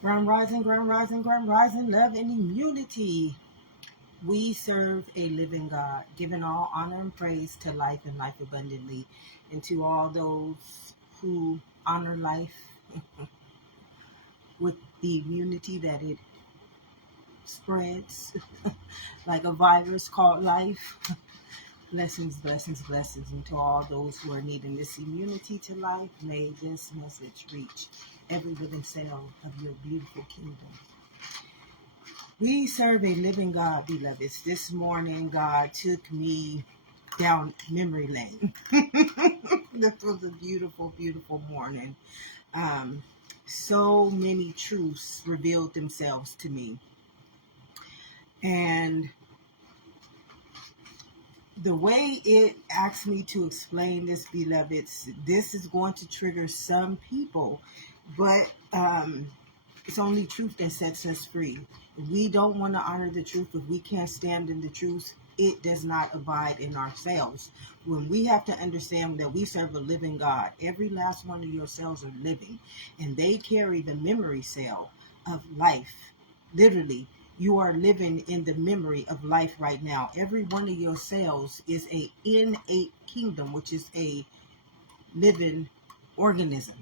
Grand rising, grand rising, love and immunity. We serve a living God, giving all honor and praise to life and life abundantly, and to all those who honor life with the immunity that it spreads like a virus called life. Blessings, blessings, blessings. And to all those who are needing this immunity to life, may this message reach every living cell of your beautiful kingdom. We serve a living God, beloveds. This morning, God took me down memory lane. This was a beautiful, beautiful morning. So many truths revealed themselves to me. And the way it asked me to explain this, beloveds, this is going to trigger some people, but it's only truth that sets us free. If we don't want to honor the truth, if we can't stand in the truth, it does not abide in ourselves. When we have to understand that we serve a living God, every last one of your cells are living, and they carry the memory cell of life. Literally, you are living in the memory of life right now. Every one of your cells is a innate kingdom, which is a living organism.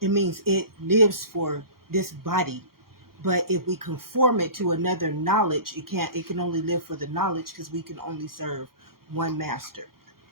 It means it lives for this body. But if we conform it to another knowledge, it can only live for the knowledge, because we can only serve one master.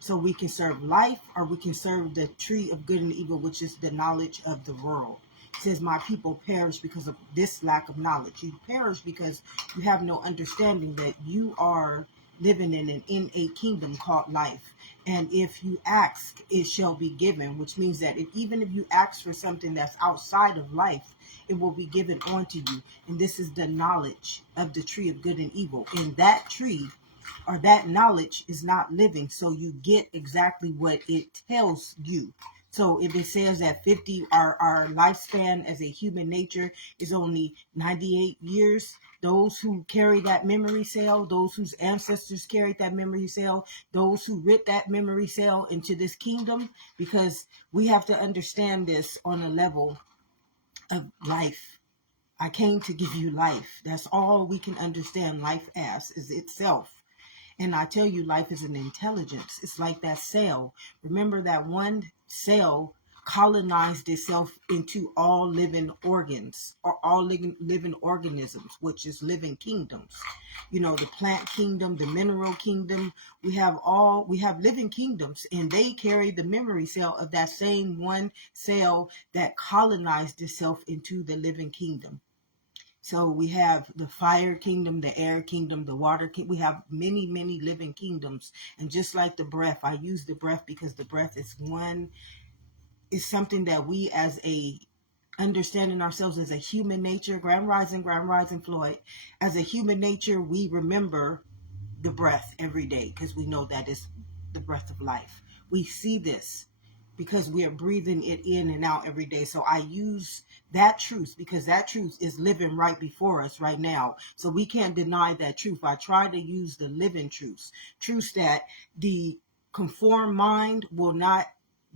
So we can serve life, or we can serve the tree of good and evil, which is the knowledge of the world. It says, my people perish because of this lack of knowledge. You perish because you have no understanding that you are living in an innate kingdom called life. And if you ask, it shall be given, which means that even if you ask for something that's outside of life, it will be given unto you. And this is the knowledge of the tree of good and evil. And that tree, or that knowledge, is not living. So you get exactly what it tells you. So if it says that our lifespan as a human nature is only 98 years, those who carry that memory cell, those whose ancestors carried that memory cell, those who writ that memory cell into this kingdom, because we have to understand this on a level of life. I came to give you life. That's all we can understand life as, is itself. And I tell you, life is an intelligence. It's like that cell. Remember that one cell colonized itself into all living organs, or all living organisms, which is living kingdoms. You know, the plant kingdom, the mineral kingdom. We have living kingdoms, and they carry the memory cell of that same one cell that colonized itself into the living kingdom. So we have the fire kingdom, the air kingdom, the water kingdom. We have many, many living kingdoms. And just like the breath, I use the breath because the breath is something that we, as a understanding ourselves as a human nature, grand rising, Floyd, as a human nature, we remember the breath every day because we know that is the breath of life. We see this because we are breathing it in and out every day. So I use that truth because that truth is living right before us right now. So we can't deny that truth. I try to use the living truths that the conformed mind will not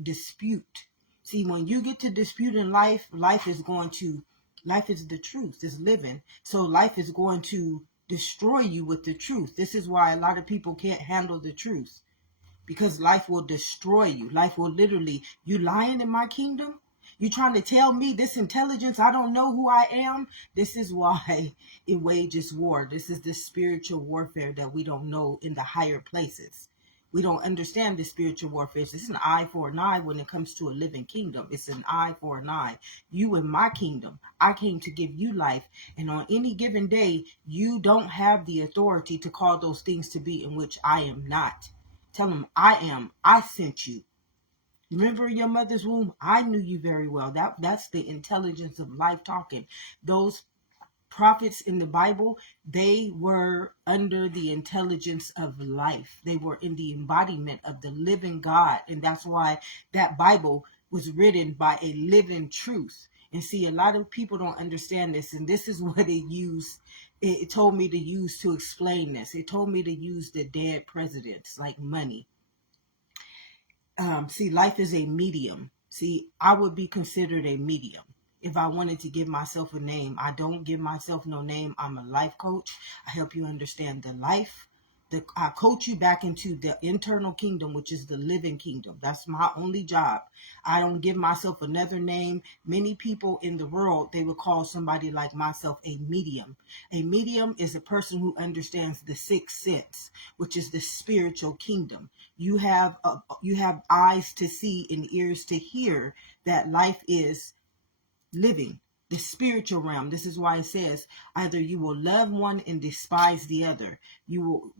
dispute. See, when you get to dispute in life, life is the truth, is living. So life is going to destroy you with the truth. This is why a lot of people can't handle the truth, because life will destroy you. Life will literally, you lying in my kingdom? You trying to tell me this intelligence, I don't know who I am? This is why it wages war. This is the spiritual warfare that we don't know in the higher places. We don't understand the spiritual warfare. It's an eye for an eye when it comes to a living kingdom. It's an eye for an eye. You in my kingdom, I came to give you life. And on any given day, you don't have the authority to call those things to be in which I am not. Tell them I am. I sent you. Remember your mother's womb? I knew you very well. That's the intelligence of life talking. Those prophets in the Bible, they were under the intelligence of life. They were in the embodiment of the living God. And that's why that Bible was written by a living truth. And see, a lot of people don't understand this. And this is what it told me to use to explain this. It told me to use the dead presidents, like money. See, life is a medium. See, I would be considered a medium. if I wanted to give myself a name. I don't give myself no name. I'm a life coach. I help you understand the life. I coach you back into the internal kingdom, which is the living kingdom. That's my only job. I don't give myself another name. Many people in the world, they would call somebody like myself a medium. A medium is a person who understands the sixth sense, which is the spiritual kingdom. You have eyes to see and ears to hear that life is living, the spiritual realm. This is why it says either you will love one and despise the other. You will.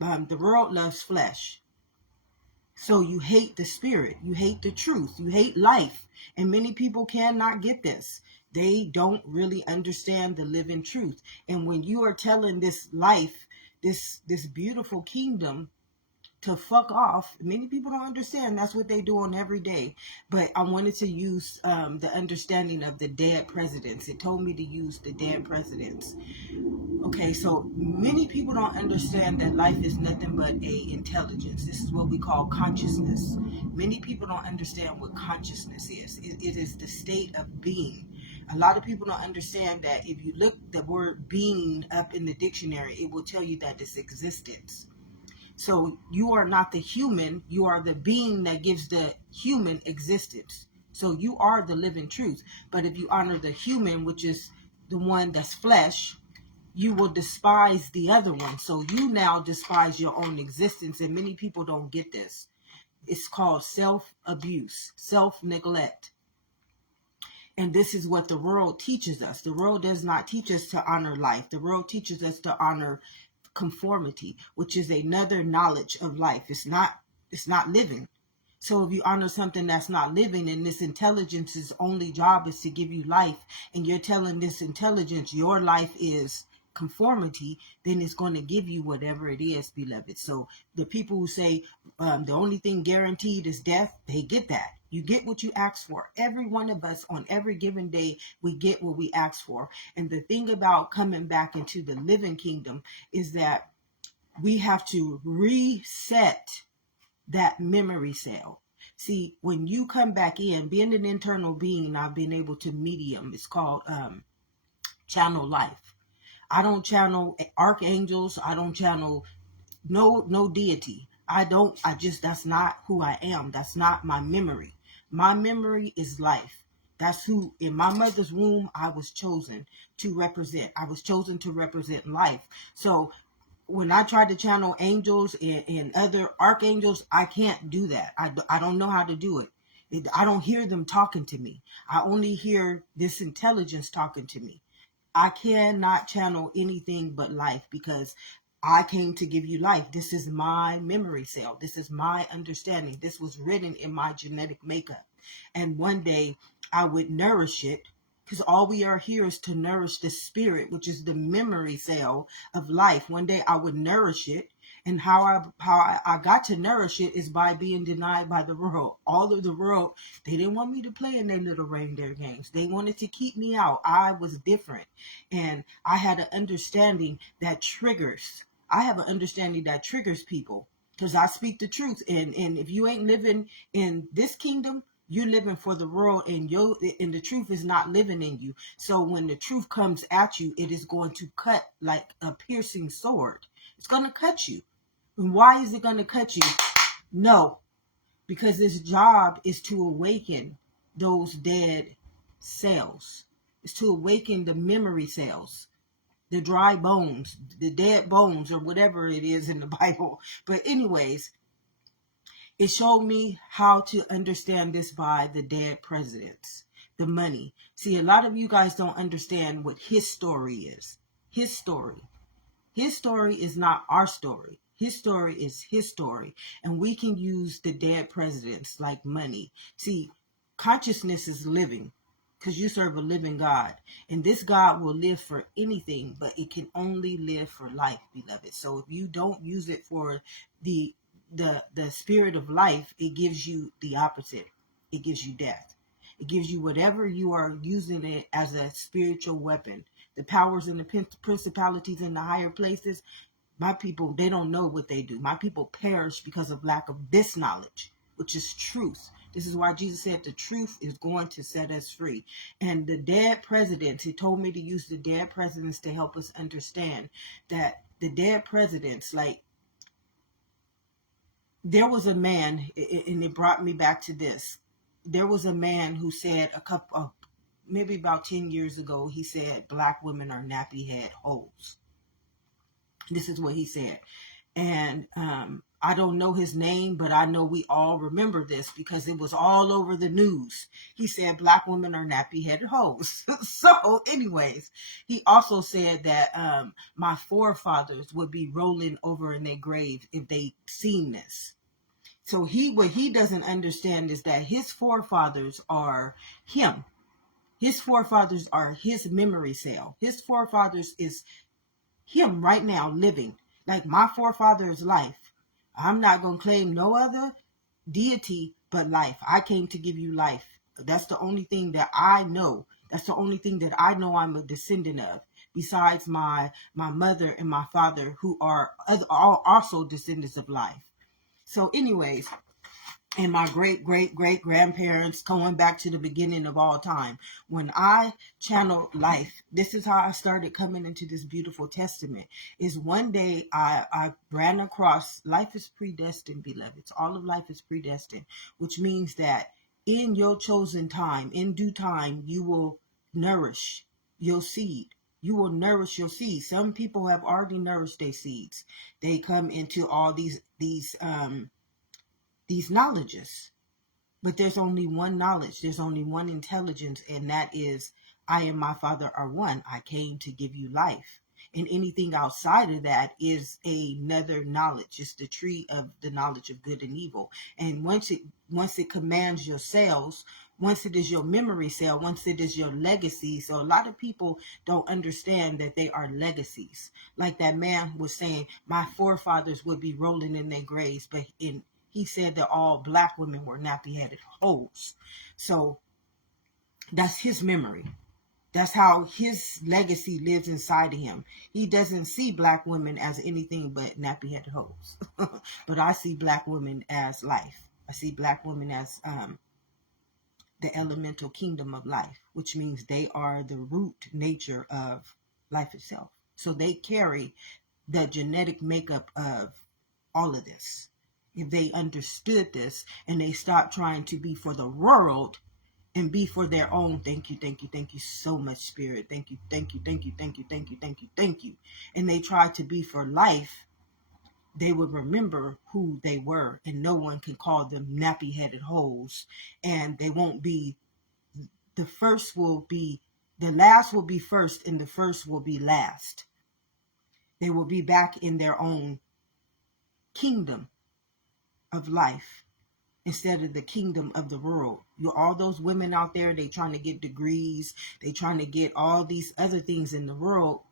The world loves flesh, so you hate the spirit. You hate the truth. You hate life, and many people cannot get this. They don't really understand the living truth. And when you are telling this life, this beautiful kingdom, to fuck off, many people don't understand. That's what they do on every day. But I wanted to use the understanding of the dead presidents. It told me to use the dead presidents. Okay, so many people don't understand that life is nothing but a intelligence. This is what we call consciousness. Many people don't understand what consciousness is. It is the state of being. A lot of people don't understand that if you look the word being up in the dictionary, it will tell you that it's existence. So you are not the human, you are the being that gives the human existence. So you are the living truth. But if you honor the human, which is the one that's flesh, you will despise the other one. So you now despise your own existence, and many people don't get this. It's called self-abuse, self-neglect. And this is what the world teaches us. The world does not teach us to honor life. The world teaches us to honor conformity, which is another knowledge of life. It's not living. So if you honor something that's not living, and this intelligence's only job is to give you life, and you're telling this intelligence your life is conformity, then it's going to give you whatever it is, beloved. So the people who say the only thing guaranteed is death, they get that. You get what you ask for. Every one of us on every given day, we get what we ask for. And the thing about coming back into the living kingdom is that we have to reset that memory cell. See, when you come back in, being an internal being, I've been able to medium. It's called channel life. I don't channel archangels. I don't channel no deity. That's not who I am. That's not my memory. My memory is life. That's who, in my mother's womb, I was chosen to represent. I was chosen to represent life. So when I try to channel angels and other archangels, I can't do that. I don't know how to do it. I don't hear them talking to me. I only hear this intelligence talking to me. I cannot channel anything but life, because I came to give you life. This is my memory cell. This is my understanding. This was written in my genetic makeup. And one day I would nourish it, because all we are here is to nourish the spirit, which is the memory cell of life. One day I would nourish it. And how I got to nourish it is by being denied by the world. All of the world, they didn't want me to play in their little reindeer games. They wanted to keep me out. I was different. And I had an understanding that triggers. I have an understanding that triggers people, because I speak the truth. And if you ain't living in this kingdom, you're living for the world, and the truth is not living in you. So when the truth comes at you, it is going to cut like a piercing sword. It's going to cut you. And why is it going to cut you? No, because this job is to awaken those dead cells. It's to awaken the memory cells, the dry bones, the dead bones, or whatever it is in the Bible. But anyways, it showed me how to understand this by the dead presidents, the money. See, a lot of you guys don't understand what his story is. His story. His story is not our story. His story is his story. And we can use the dead presidents like money. See, consciousness is living, because you serve a living God. And this God will live for anything, but it can only live for life, beloved. So if you don't use it for the spirit of life, it gives you the opposite. It gives you death. It gives you whatever you are using it as a spiritual weapon. The powers and the principalities in the higher places, my people, they don't know what they do. My people perish because of lack of this knowledge, which is truth. This is why Jesus said the truth is going to set us free. And the dead presidents, he told me to use the dead presidents to help us understand that the dead presidents, like, there was a man, and it brought me back to this. There was a man who said maybe about 10 years ago, he said, black women are nappy head hoes. This is what he said. And I don't know his name, but I know we all remember this because it was all over the news. He said black women are nappy-headed hoes. So anyways, he also said that my forefathers would be rolling over in their grave if they seen this. So what he doesn't understand is that his forefathers are him. His forefathers are his memory cell. His forefathers is him right now living. Like my forefather's life. I'm not going to claim no other deity but life. I came to give you life. That's the only thing that I know. That's the only thing that I know I'm a descendant of. Besides my mother and my father, who are also descendants of life. So anyways, and my great grandparents, going back to the beginning of all time. When I channeled life, this is how I started coming into this beautiful testament. Is one day I ran across, life is predestined, beloveds. All of life is predestined, which means that in your chosen time, in due time, you will nourish your seed. You will nourish your seeds. Some people have already nourished their seeds. They come into all these knowledges, but there's only one knowledge, there's only one intelligence, and that is I and my Father are one. I came to give you life, and anything outside of that is another knowledge. It's the tree of the knowledge of good and evil. And once it commands your cells, once it is your memory cell, once it is your legacy. So a lot of people don't understand that they are legacies. Like that man was saying, my forefathers would be rolling in their graves, but he said that all black women were nappy-headed hoes. So that's his memory. That's how his legacy lives inside of him. He doesn't see black women as anything but nappy-headed hoes. But I see black women as life. I see black women as the elemental kingdom of life, which means they are the root nature of life itself. So they carry the genetic makeup of all of this. If they understood this and they stopped trying to be for the world and be for their own. Thank you so much, Spirit. Thank you. And they tried to be for life, they would remember who they were, and no one can call them nappy-headed hoes. And they won't be, the last will be first, and the first will be last. They will be back in their own kingdom of life instead of the kingdom of the world. All those women out there, they trying to get degrees, they trying to get all these other things in the world,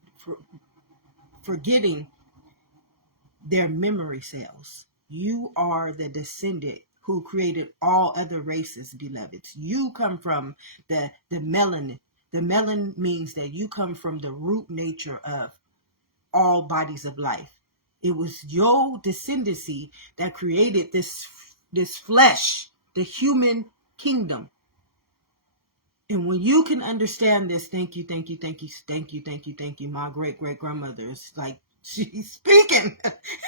forgetting their memory cells. You are the descendant who created all other races, beloveds. You come from the melanin. The melanin means that you come from the root nature of all bodies of life. It was your descendancy that created this flesh, the human kingdom. And when you can understand this, thank you. My great grandmother is like, she's speaking.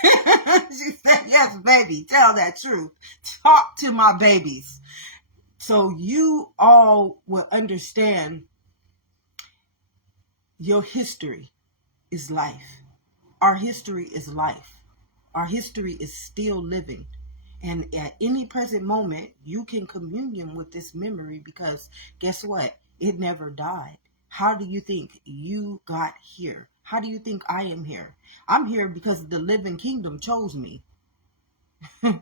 She said, yes, baby, tell that truth. Talk to my babies. So you all will understand your history is life. Our history is life. Our history is still living. And at any present moment, you can communion with this memory because guess what? It never died. How do you think you got here? How do you think I am here? I'm here because the living kingdom chose me.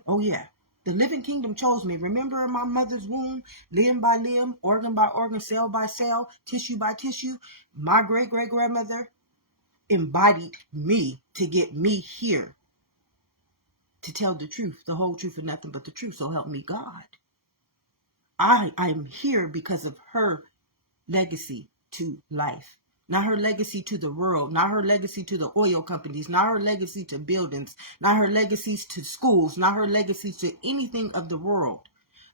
Oh yeah. The living kingdom chose me. Remember in my mother's womb, limb by limb, organ by organ, cell by cell, tissue by tissue, my great grandmother embodied me to get me here to tell the truth, the whole truth and nothing but the truth. So help me God. I am here because of her legacy to life. Not her legacy to the world, not her legacy to the oil companies, not her legacy to buildings, not her legacies to schools, not her legacy to anything of the world,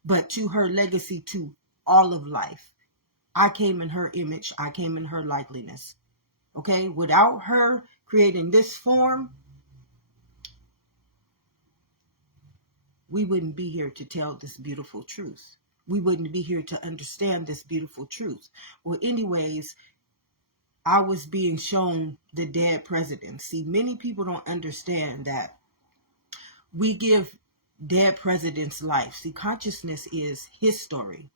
but to her legacy, to all of life. I came in her image. I came in her likeness. Okay? Without her creating this form, we wouldn't be here to tell this beautiful truth. We wouldn't be here to understand this beautiful truth. Well, anyways, I was being shown the dead president. See, many people don't understand that we give dead presidents life. See, consciousness is history.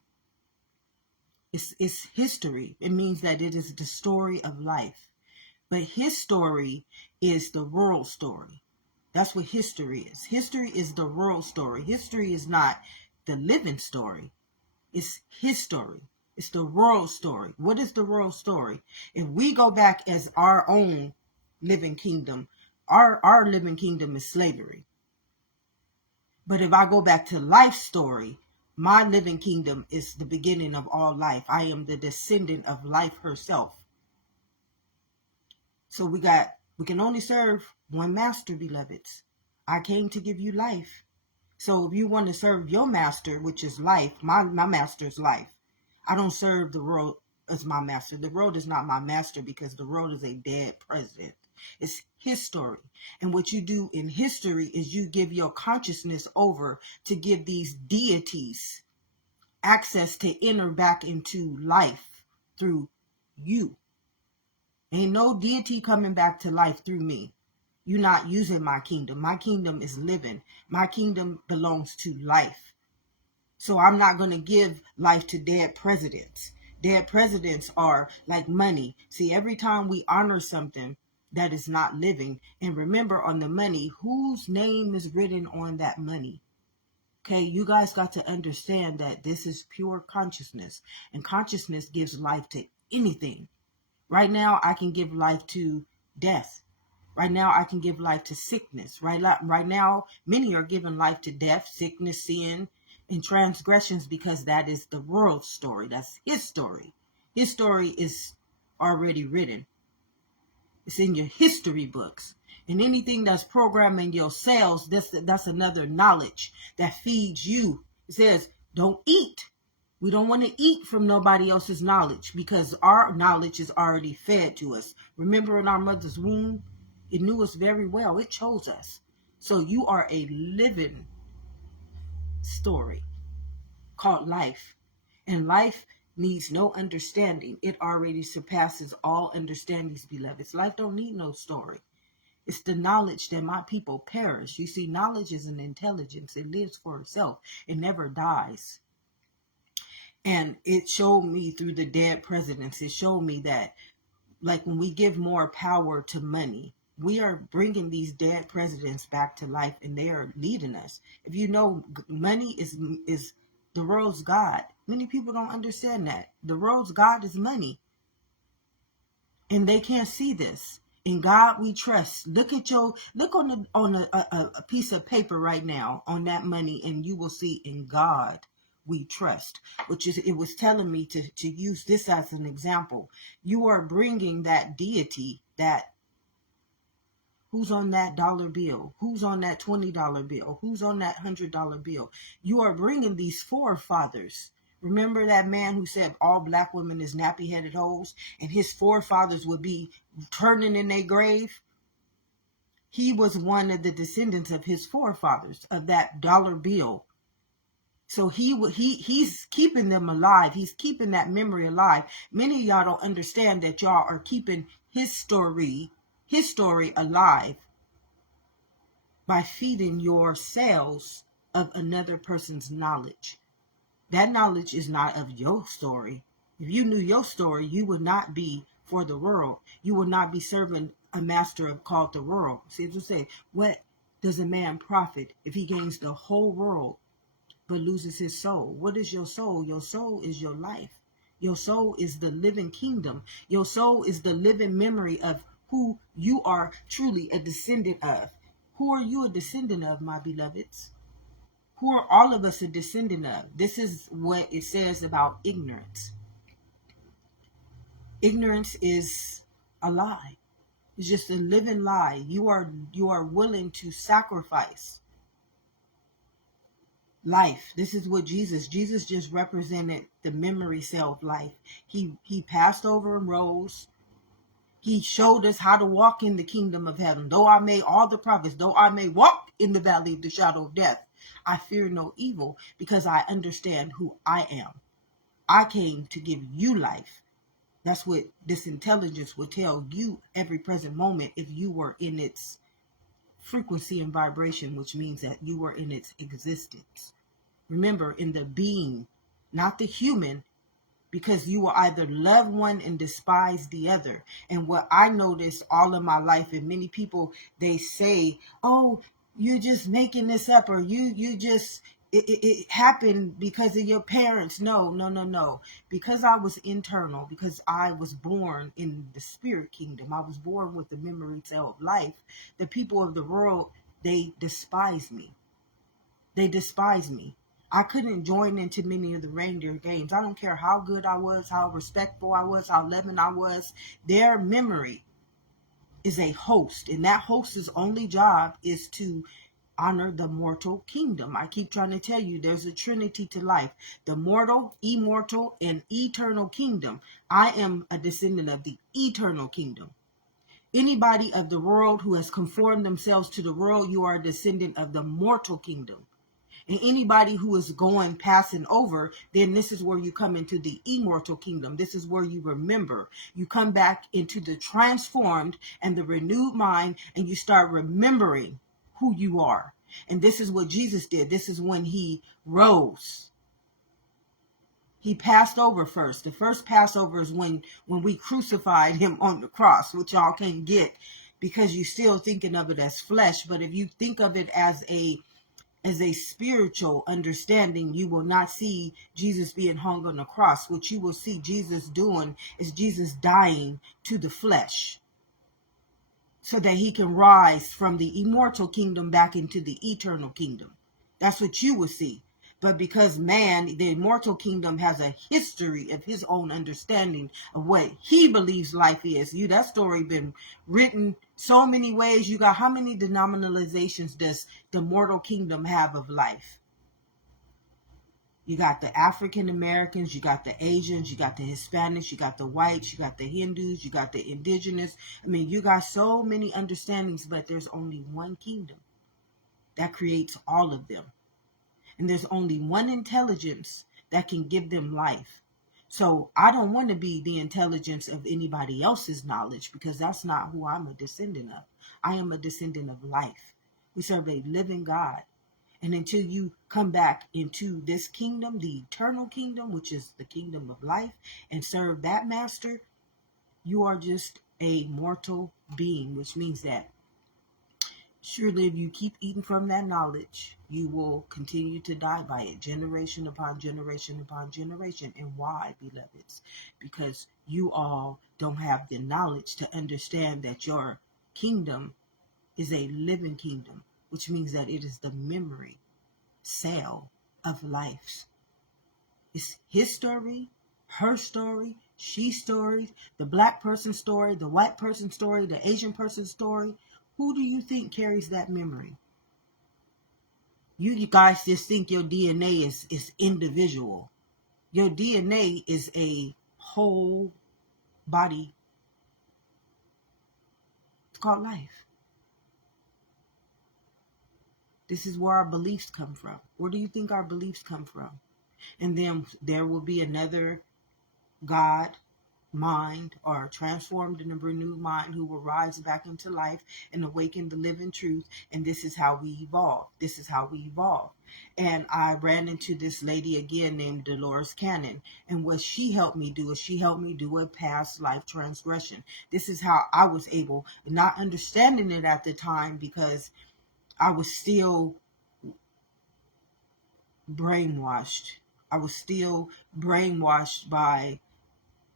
It's history. It means that it is the story of life. But his story is the world story. That's what history is. History is the world story. History is not the living story. It's his story. It's the world story. What is the world story? If we go back as our own living kingdom, our living kingdom is slavery. But if I go back to life's story, my living kingdom is the beginning of all life. I am the descendant of life herself. So we can only serve one master, beloveds. I came to give you life. So if you want to serve your master, which is life, my master is life. I don't serve the world as my master. The world is not my master because the world is a dead president. It's his story. And what you do in history is you give your consciousness over to give these deities access to enter back into life through you. Ain't no deity coming back to life through me. You're not using my kingdom. My kingdom is living. My kingdom belongs to life. So I'm not going to give life to dead presidents. Dead presidents are like money. See, every time we honor something that is not living, and remember on the money, whose name is written on that money? Okay, you guys got to understand that this is pure consciousness, and consciousness gives life to anything. Right now, I can give life to death. Right now, I can give life to sickness. Right now, many are giving life to death, sickness, sin, and transgressions because that is the world's story. That's his story. His story is already written. It's in your history books. And anything that's programming your cells, that's another knowledge that feeds you. It says, don't eat. We don't want to eat from nobody else's knowledge because our knowledge is already fed to us. Remember in our mother's womb, it knew us very well. It chose us. So you are a living story called life. And life needs no understanding. It already surpasses all understandings, beloveds. Life don't need no story. It's the knowledge that my people perish. You see, knowledge is an intelligence. It lives for itself. It never dies. And it showed me through the dead presidents. It showed me that, like, when we give more power to money, we are bringing these dead presidents back to life, and they are leading us. If you know, money is the world's God. Many people don't understand that. The world's God is money. And they can't see this. In God we trust. Look on a piece of paper right now on that money, and you will see in God we trust. It was telling me to use this as an example. You are bringing that deity, that who's on that dollar bill, who's on that $20 bill, who's on that $100 bill. You are bringing these forefathers. Remember that man who said all black women is nappy-headed hoes, and his forefathers would be turning in their grave? He was one of the descendants of his forefathers, of that dollar bill. So he's keeping them alive. He's keeping that memory alive. Many of y'all don't understand that y'all are keeping his story alive by feeding your cells of another person's knowledge. That knowledge is not of your story. If you knew your story, you would not be for the world. You would not be serving a master called the world. See, as I say, what does a man profit if he gains the whole world but loses his soul? What is your soul? Your soul is your life. Your soul is the living kingdom. Your soul is the living memory of who you are truly a descendant of. Who are you a descendant of, my beloveds? Who are all of us a descendant of? This is what it says about ignorance. Ignorance is a lie. It's just a living lie. You are willing to sacrifice life. This is what Jesus just represented the memory cell of life. He passed over and rose. He showed us how to walk in the kingdom of heaven. Though I may, all the prophets, though I may walk in the valley of the shadow of death, I fear no evil, because I understand who I am. I came to give you life. That's what this intelligence will tell you every present moment if you were in its frequency and vibration, which means that you were in its existence. Remember, in the being, not the human, because you will either love one and despise the other. And what I noticed all of my life, and many people, they say, oh, you're just making this up, or you just, it happened because of your parents. No. Because I was internal, because I was born in the spirit kingdom, I was born with the memory cell of life, the people of the world, they despise me. They despise me. I couldn't join into many of the reindeer games. I don't care how good I was, how respectful I was, how loving I was. Their memory is a host, and that host's only job is to honor the mortal kingdom. I keep trying to tell you, there's a trinity to life: the mortal, immortal, and eternal kingdom. I am a descendant of the eternal kingdom. Anybody of the world who has conformed themselves to the world, you are a descendant of the mortal kingdom. And anybody who is passing over, then this is where you come into the immortal kingdom. This is where you remember. You come back into the transformed and the renewed mind, and you start remembering who you are. And this is what Jesus did. This is when he rose. He passed over first. The first Passover is when we crucified him on the cross, which y'all can't get because you're still thinking of it as flesh. But if you think of it as a spiritual understanding, you will not see Jesus being hung on the cross. What you will see Jesus doing is Jesus dying to the flesh so that he can rise from the immortal kingdom back into the eternal kingdom. That's what you will see. But because man, the immortal kingdom, has a history of his own understanding of what he believes life is. That story been written so many ways. You got, how many denominations does the mortal kingdom have of life? You got the African Americans, you got the Asians, you got the Hispanics, you got the whites, you got the Hindus, you got the indigenous. I mean, you got so many understandings, but there's only one kingdom that creates all of them. And there's only one intelligence that can give them life. So I don't want to be the intelligence of anybody else's knowledge, because that's not who I'm a descendant of. I am a descendant of life. We serve a living God. And until you come back into this kingdom, the eternal kingdom, which is the kingdom of life, and serve that master, you are just a mortal being, which means that surely if you keep eating from that knowledge, you will continue to die by it, generation upon generation upon generation. And why, beloveds? Because you all don't have the knowledge to understand that your kingdom is a living kingdom, which means that it is the memory cell of life. It's his story, her story, she's story, the black person's story, the white person's story, the Asian person's story. Who do you think carries that memory? You guys just think your DNA is individual. Your DNA is a whole body. It's called life. This is where our beliefs come from. Where do you think our beliefs come from? And then there will be another God, mind, or transformed in a renewed mind, who will rise back into life and awaken the living truth. And this is how we evolve. This is how we evolve. And I ran into this lady again named Dolores Cannon. And what she helped me do is she helped me do a past life transgression. This is how I was able, not understanding it at the time, because I was still brainwashed. I was still brainwashed by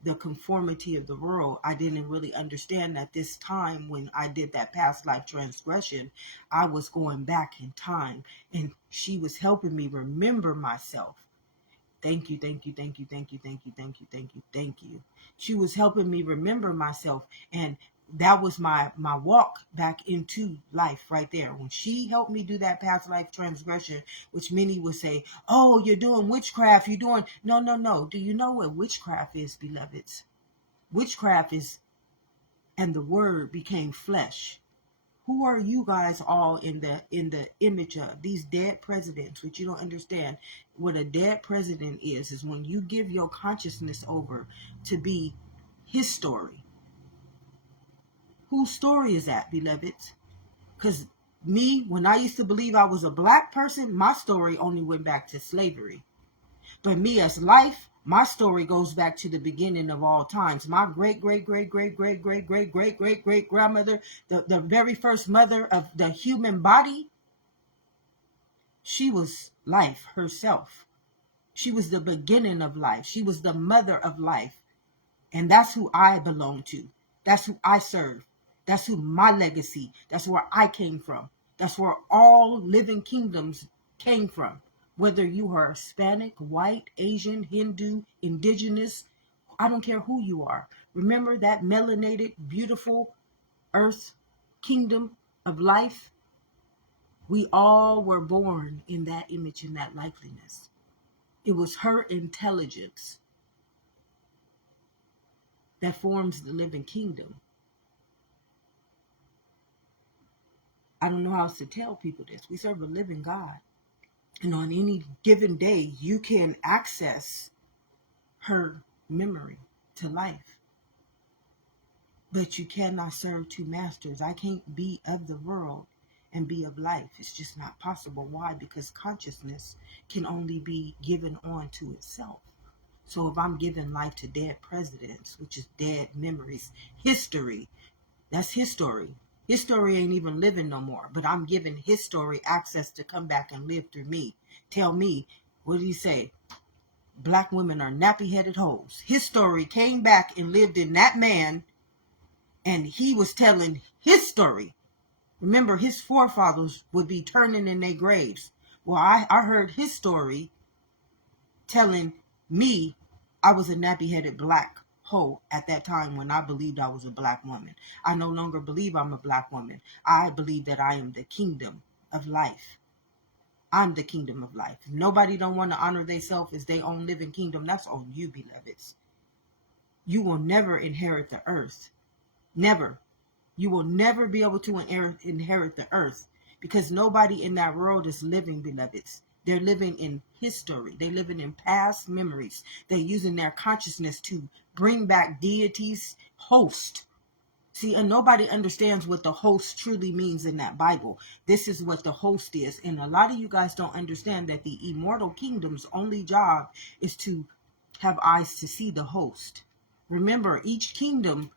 the conformity of the world. I didn't really understand that this time when I did that past life transgression, I was going back in time, and she was helping me remember myself. Thank you, thank you, thank you, thank you, thank you, thank you, thank you, thank you. She was helping me remember myself. And that was my walk back into life right there. When she helped me do that past life transgression, which many would say, oh, you're doing witchcraft, you're doing, no. Do you know what witchcraft is, beloveds? Witchcraft is, and the word became flesh. Who are you guys all in the image of? These dead presidents, which you don't understand. What a dead president is when you give your consciousness over to be his story. Whose story is that, beloveds? Because me, when I used to believe I was a black person, my story only went back to slavery. But me as life, my story goes back to the beginning of all times. My great grandmother, the very first mother of the human body, she was life herself. She was the beginning of life. She was the mother of life. And that's who I belong to. That's who I serve. That's who my legacy. That's where I came from. That's where all living kingdoms came from. Whether you are Hispanic, white, Asian, Hindu, indigenous, I don't care who you are. Remember that melanated, beautiful earth kingdom of life? We all were born in that image and that likeness. It was her intelligence that forms the living kingdom. I don't know how else to tell people this. We serve a living God. And on any given day, you can access her memory to life. But you cannot serve two masters. I can't be of the world and be of life. It's just not possible. Why? Because consciousness can only be given on to itself. So if I'm giving life to dead presidents, which is dead memories, history, that's history. History ain't even living no more, but I'm giving history access to come back and live through me. Tell me, what did he say? Black women are nappy-headed hoes. History came back and lived in that man, and he was telling his story. Remember, his forefathers would be turning in their graves. Well, I heard his story telling me I was a nappy-headed black hoe at that time when I believed I was a black woman. I no longer believe I'm a black woman. I believe that I am the kingdom of life. I'm the kingdom of life. If nobody don't want to honor themselves as their own living kingdom, that's on you, beloveds. You will never inherit the earth. Never. You will never be able to inherit the earth because nobody in that world is living, beloveds. They're living in history. They're living in past memories. They're using their consciousness to bring back deities, host. See, and nobody understands what the host truly means in that Bible. This is what the host is. And a lot of you guys don't understand that the immortal kingdom's only job is to have eyes to see the host. Remember, each kingdom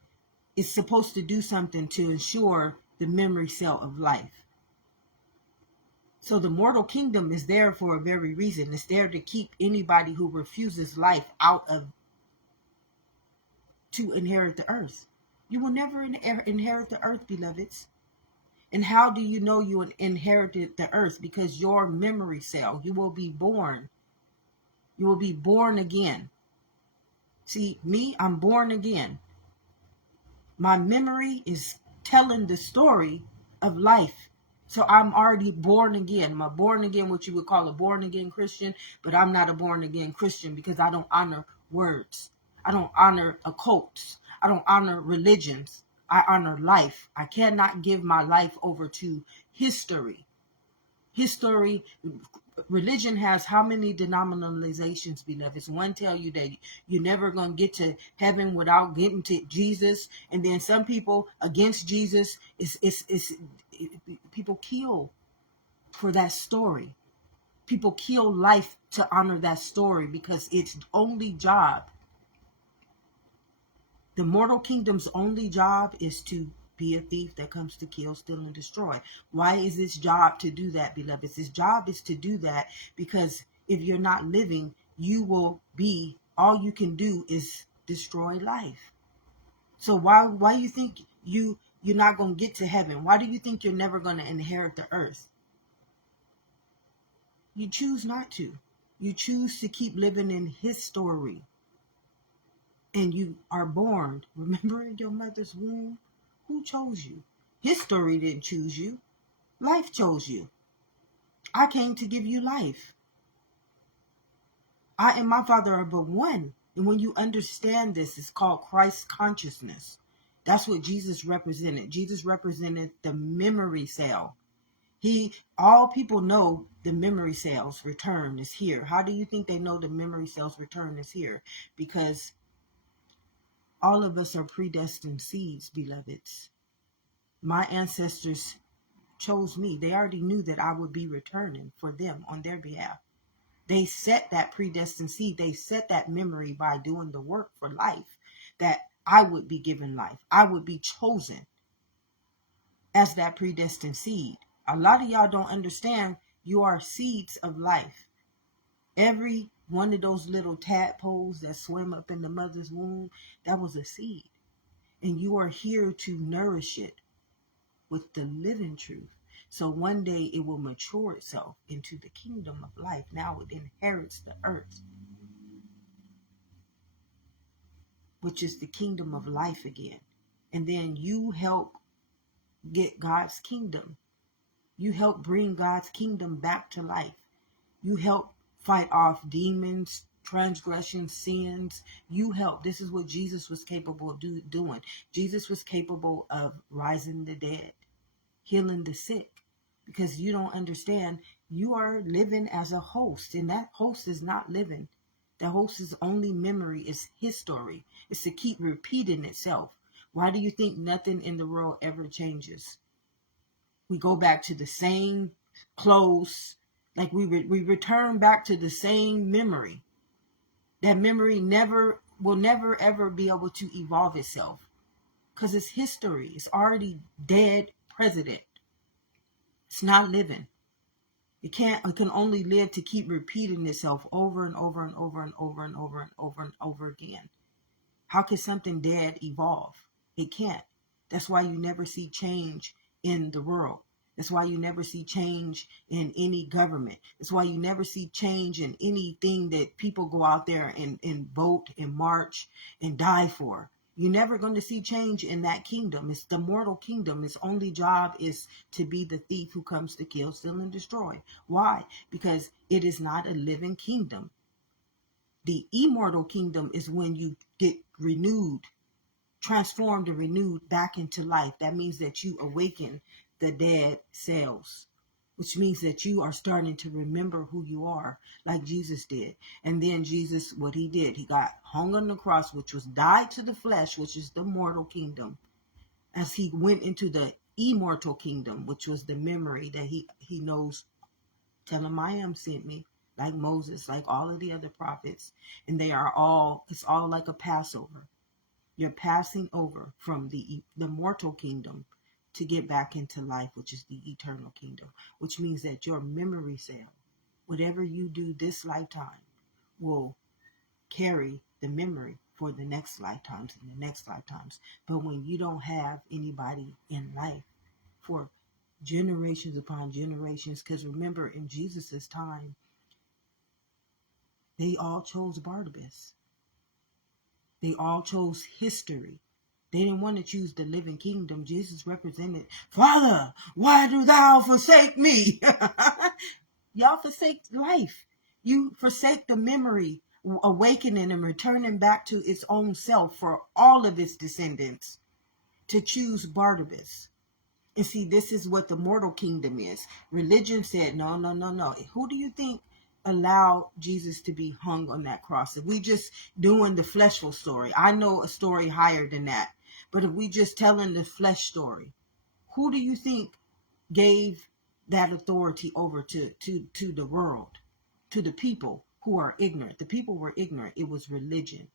is supposed to do something to ensure the memory cell of life. So the mortal kingdom is there for a very reason. It's there to keep anybody who refuses life out of to inherit the earth. You will never inherit the earth, beloveds. And how do you know you inherited the earth? Because your memory cell, you will be born. You will be born again. See, me, I'm born again. My memory is telling the story of life. So I'm already born again. I'm a born again, what you would call a born again Christian, but I'm not a born again Christian because I don't honor words. I don't honor occults. I don't honor religions. I honor life. I cannot give my life over to history. History, religion has how many denominations, beloveds? One tell you that you're never going to get to heaven without getting to Jesus. And then some people against Jesus, people kill for that story. People kill life to honor that story because its only job, the mortal kingdom's only job is to be a thief that comes to kill, steal, and destroy. Why is its job to do that, beloveds? Its job is to do that because if you're not living, you will be, all you can do is destroy life. So why you think you're not going to get to heaven? Why do you think you're never going to inherit the earth? You choose not to. You choose to keep living in his story. And you are born, remember, in your mother's womb, Who chose you? History didn't choose you. Life chose you. I came to give you life. I and my Father are but one. And when you understand this, it's called Christ consciousness. That's what Jesus represented. Jesus represented the memory cell. All people know the memory cells return is here. How do you think they know the memory cells return is here? Because all of us are predestined seeds, beloveds. My ancestors chose me. They already knew that I would be returning for them on their behalf. They set that predestined seed. They set that memory by doing the work for life, that I would be given life. I would be chosen as that predestined seed. A lot of y'all don't understand you are seeds of life. Every one of those little tadpoles that swim up in the mother's womb, that was a seed. And you are here to nourish it with the living truth. So one day it will mature itself into the kingdom of life. Now it inherits the earth, which is the kingdom of life again. And then you help get God's kingdom. You help bring God's kingdom back to life. You help fight off demons, transgressions, sins. You help. This is what Jesus was capable of doing. Jesus was capable of rising the dead, healing the sick. Because you don't understand, you are living as a host, and that host is not living. The host's only memory is history. It's to keep repeating itself. Why do you think nothing in the world ever changes? We go back to the same clothes, like we return back to the same memory. That memory will never ever be able to evolve itself, because it's history. It's already dead president. It's not living. It can only live to keep repeating itself over and over and over and over and over and over and over again. How can something dead evolve? It can't. That's why you never see change in the world. That's why you never see change in any government. That's why you never see change in anything that people go out there and vote and march and die for. You're never going to see change in that kingdom. It's the mortal kingdom. Its only job is to be the thief who comes to kill, steal, and destroy. Why? Because it is not a living kingdom. The immortal kingdom is when you get renewed, transformed and renewed back into life. That means that you awaken the dead cells, which means that you are starting to remember who you are, like Jesus did. And then Jesus, what he did, he got hung on the cross, which was died to the flesh, which is the mortal kingdom, as he went into the immortal kingdom, which was the memory that he knows. Tell him I am sent me, like Moses, like all of the other prophets. And it's all like a Passover. You're passing over from the mortal kingdom to get back into life, which is the eternal kingdom, which means that your memory cell, whatever you do this lifetime, will carry the memory for the next lifetimes and the next lifetimes. But when you don't have anybody in life for generations upon generations, because remember, in Jesus's time, they all chose Barnabas. They all chose history. They didn't want to choose the living kingdom. Jesus represented, Father, why do thou forsake me? Y'all forsake life. You forsake the memory, awakening and returning back to its own self for all of its descendants to choose Barnabas. And see, this is what the mortal kingdom is. Religion said, no, no, no, no. Who do you think allowed Jesus to be hung on that cross? If we just doing the fleshful story, I know a story higher than that. But if we just telling the flesh story, who do you think gave that authority over to the world, to the people who are ignorant? The people were ignorant. It was religion.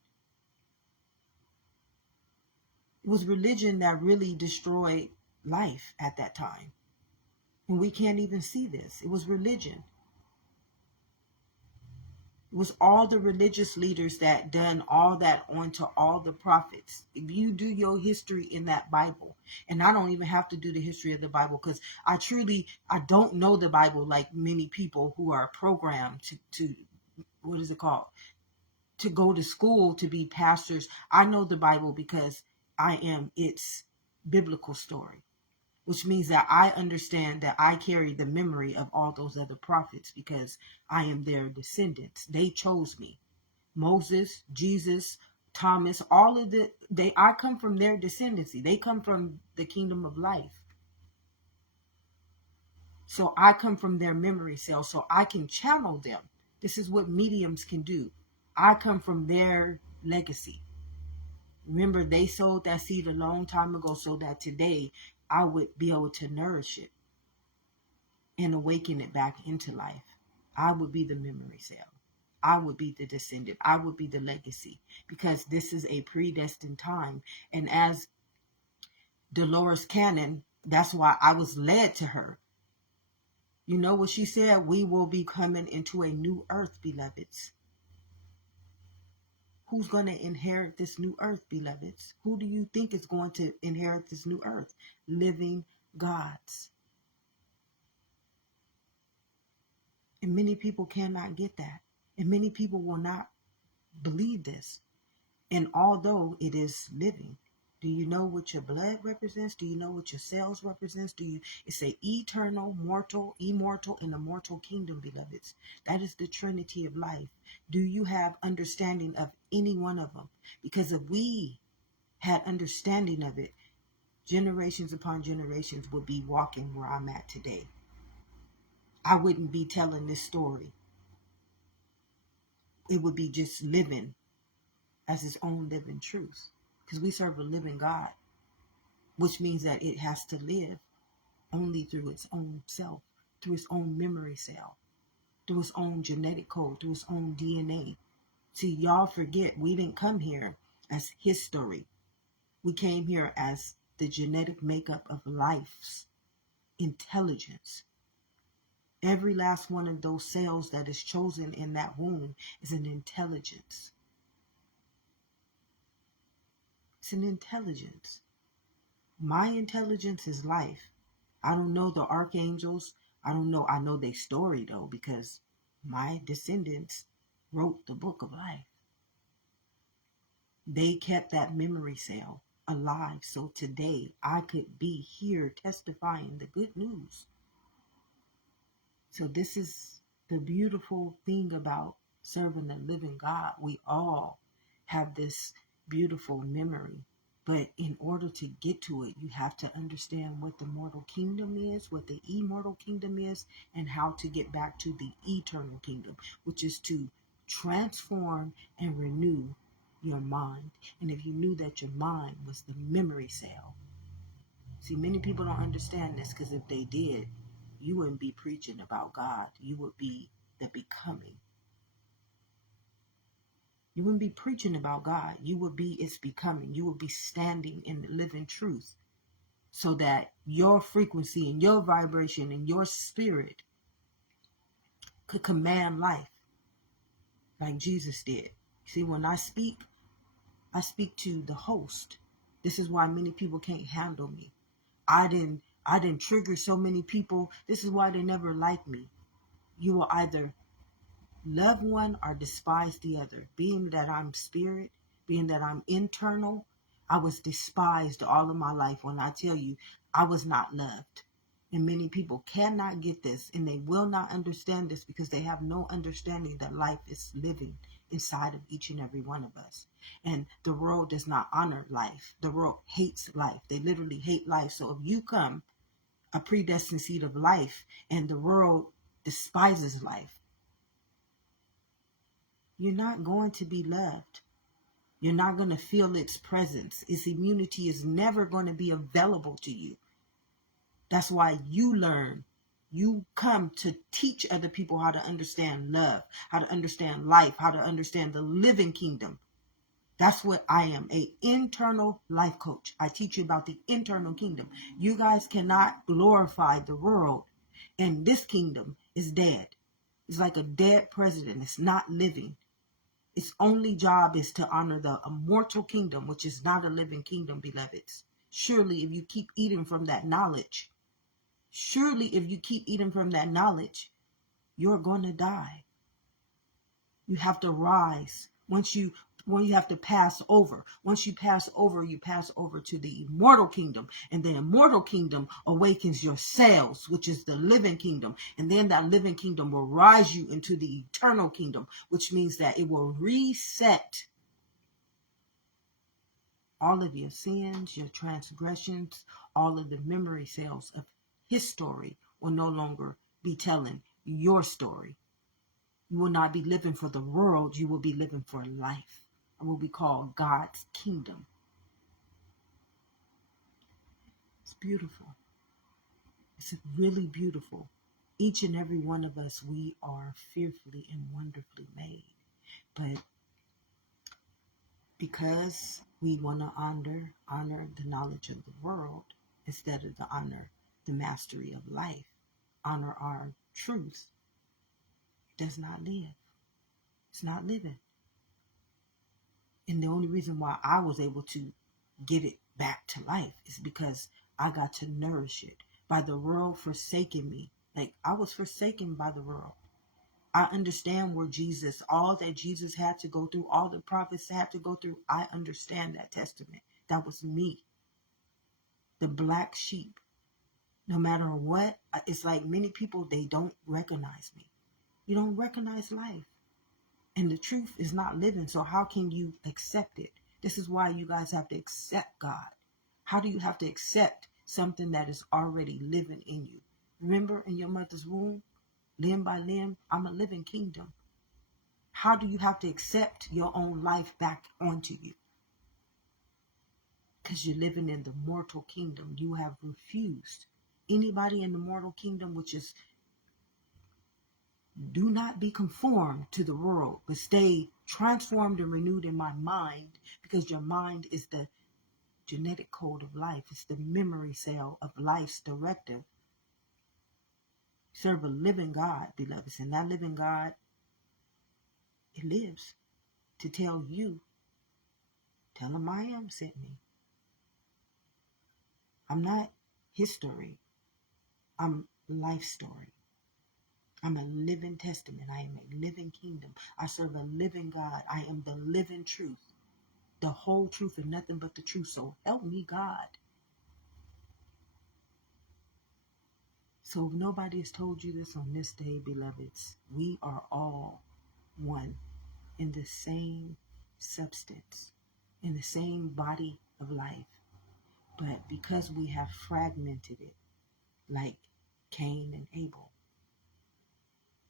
It was religion that really destroyed life at that time. And we can't even see this. It was religion. It was all the religious leaders that done all that onto all the prophets. If you do your history in that Bible, and I don't even have to do the history of the Bible, because I don't know the Bible like many people who are programmed to what is it called? To go to school to be pastors. I know the Bible because I am its biblical story, which means that I understand that I carry the memory of all those other prophets because I am their descendants. They chose me. Moses, Jesus, Thomas, all of I come from their descendancy. They come from the kingdom of life. So I come from their memory cells, so I can channel them. This is what mediums can do. I come from their legacy. Remember, they sowed that seed a long time ago so that today I would be able to nourish it and awaken it back into life. I would be the memory cell. I would be the descendant. I would be the legacy, because this is a predestined time. And as Dolores Cannon, that's why I was led to her. You know what she said? We will be coming into a new earth, beloveds. Who's going to inherit this new earth, beloveds? Who do you think is going to inherit this new earth? Living gods. And many people cannot get that. And many people will not believe this. And although it is living, do you know what your blood represents? Do you know what your cells represents? It's a eternal, mortal, immortal, and immortal kingdom, beloveds. That is the Trinity of life. Do you have understanding of any one of them? Because if we had understanding of it, generations upon generations would be walking where I'm at today. I wouldn't be telling this story. It would be just living as its own living truth. Because we serve a living God, which means that it has to live only through its own self, through its own memory cell, through its own genetic code, through its own DNA. See, y'all forget, we didn't come here as history. We came here as the genetic makeup of life's intelligence. Every last one of those cells that is chosen in that womb is an intelligence. It's an intelligence. My intelligence is life. I don't know the archangels. I know their story though, because my descendants wrote the book of life. They kept that memory cell alive. So today I could be here testifying the good news. So this is the beautiful thing about serving the living God. We all have this beautiful memory. But in order to get to it, you have to understand what the mortal kingdom is, what the immortal kingdom is, and how to get back to the eternal kingdom, which is to transform and renew your mind. And if you knew that your mind was the memory cell. See, many people don't understand this, because if they did, you wouldn't be preaching about God. You would be the becoming. You wouldn't be preaching about God. You would be its becoming. You would be standing in the living truth, so that your frequency and your vibration and your spirit could command life like Jesus did. See, when I speak to the host. This is why many people can't handle me. I didn't trigger so many people. This is why they never like me. You will either love one or despise the other. Being that I'm spirit, being that I'm internal, I was despised all of my life. When I tell you, I was not loved. And many people cannot get this, and they will not understand this, because they have no understanding that life is living inside of each and every one of us. And the world does not honor life. The world hates life. They literally hate life. So if you come a predestined seed of life and the world despises life, you're not going to be loved. You're not going to feel its presence. Its immunity is never going to be available to you. That's why you learn. You come to teach other people how to understand love, how to understand life, how to understand the living kingdom. That's what I am, an internal life coach. I teach you about the internal kingdom. You guys cannot glorify the world, and this kingdom is dead. It's like a dead president. It's not living. Its only job is to honor the immortal kingdom, which is not a living kingdom, beloveds. Surely, if you keep eating from that knowledge, you're going to die. You have to rise. Once you When you have to pass over. Once you pass over to the immortal kingdom. And the immortal kingdom awakens your cells, which is the living kingdom. And then that living kingdom will rise you into the eternal kingdom, which means that it will reset all of your sins, your transgressions, all of the memory cells of his story will no longer be telling your story. You will not be living for the world. You will be living for life. It will be called God's kingdom. It's beautiful. It's really beautiful. Each and every one of us, we are fearfully and wonderfully made. But because we want to honor the knowledge of the world instead of honor the mastery of life, honor our truth, does not live. It's not living. And the only reason why I was able to get it back to life is because I got to nourish it. By the world forsaking me. Like, I was forsaken by the world. I understand where all that Jesus had to go through, all the prophets had to go through. I understand that testament. That was me. The black sheep. No matter what, it's like many people, they don't recognize me. You don't recognize life. And the truth is not living. So how can you accept it? This is why you guys have to accept God. How do you have to accept something that is already living in you? Remember, in your mother's womb, limb by limb, I'm a living kingdom. How do you have to accept your own life back onto you? Because you're living in the mortal kingdom. You have refused. Anybody in the mortal kingdom, which is, do not be conformed to the world, but stay transformed and renewed in my mind, because your mind is the genetic code of life. It's the memory cell of life's directive. Serve a living God, beloveds, and that living God, it lives to tell you, tell him I am sent me. I'm not history. I'm life story. I'm a living testament. I am a living kingdom. I serve a living God. I am the living truth, the whole truth and nothing but the truth. So help me, God. So if nobody has told you this on this day, beloveds, we are all one in the same substance, in the same body of life. But because we have fragmented it, like Cain and Abel,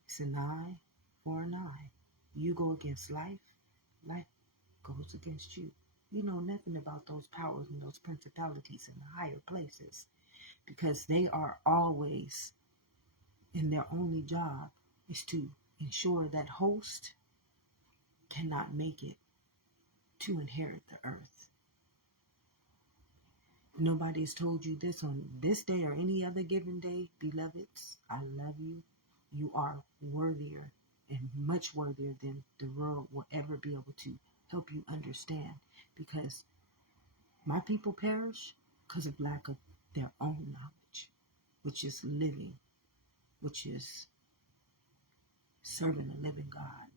it's an eye for an eye. You go against life, life goes against you. You know nothing about those powers and those principalities in the higher places, because they are always, and their only job is to ensure that host cannot make it to inherit the earth. Nobody has told you this on this day or any other given day, beloveds. I love you. You are worthier and much worthier than the world will ever be able to help you understand, because my people perish because of lack of their own knowledge, which is living, which is serving a living God,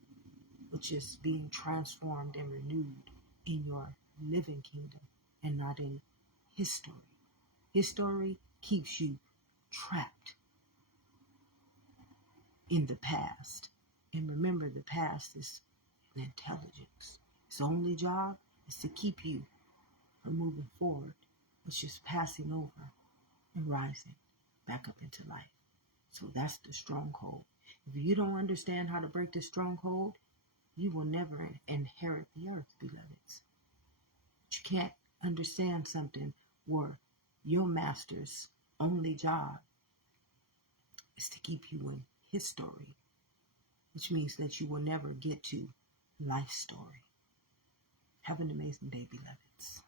which is being transformed and renewed in your living kingdom and not in history. History keeps you trapped in the past. And remember, the past is an intelligence. Its only job is to keep you from moving forward, which is passing over and rising back up into life. So that's the stronghold. If you don't understand how to break the stronghold, you will never inherit the earth, beloveds. But you can't understand something where your master's only job is to keep you in his story, which means that you will never get to life story. Have an amazing day, beloveds.